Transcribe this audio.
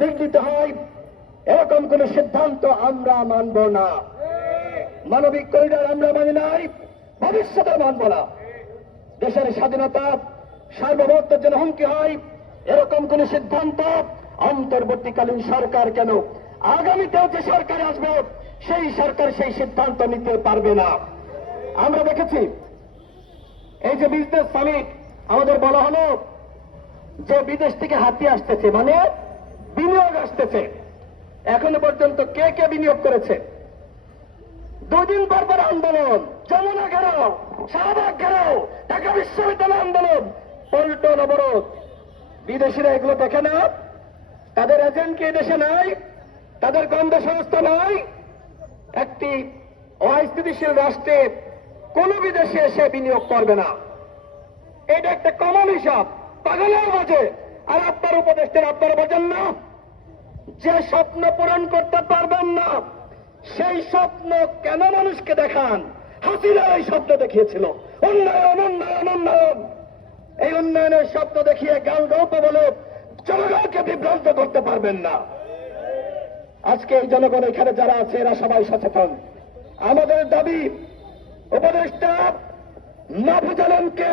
বিঘ্নিত হয় এরকম কোন সিদ্ধান্ত আমরা মানব না। মানবিক করিডর আমরা মানি নাই, ভবিষ্যতে মানব না। দেশের স্বাধীনতা সার্বভৌমত্বের জন্য হুমকি হয় এরকম কোন সিদ্ধান্ত অন্তর্বর্তীকালীন সরকার কেন, আগামীতেও যে সরকার আসবে সেই সরকার সেই সিদ্ধান্ত নিতে পারবে না। আমরা দেখেছি এই যে বিজনেস সামিট, আমাদের বলা হলো যে বিদেশ থেকে হাতি আসতেছে, মানে বিনিয়োগ আসতেছে। এখনো পর্যন্ত কে কে বিনিয়োগ করেছে? দুদিন পর পর আন্দোলন, যমুনা ঘেরাও, শাহবাগ ঘেরাও, ঢাকা বিশ্ববিদ্যালয় আন্দোলন, পল্টন অবরোধ। বিদেশিরা এগুলো দেখে না? তাদের এজেন্ট কি দেশে নাই? তাদের কর্মসংস্থা নাই? একটি অস্থিতিশীল রাষ্ট্রে কোন বিদেশে এসে বিনিয়োগ করবে না, এটা একটা কমন হিসাব। পাগলেও বোঝে। আর আপনার উপদেষ্টা আপনারা বোঝেন না? যে স্বপ্ন পূরণ করতে পারবেন না সেই স্বপ্ন কেন মানুষকে দেখান? হাসিনা এই স্বপ্ন দেখিয়েছিল, উন্নয়ন উন্নয়ন উন্নয়ন। এই উন্নয়নের স্বপ্ন দেখিয়ে গাল গল্প বলে জনগণকে বিভ্রান্ত করতে পারবেন না। আজকে এই জনগণ এখানে যারা আছে এরা সবাই সচেতন। আমাদের দাবি উপদেষ্টা মাহফুজ আলমকে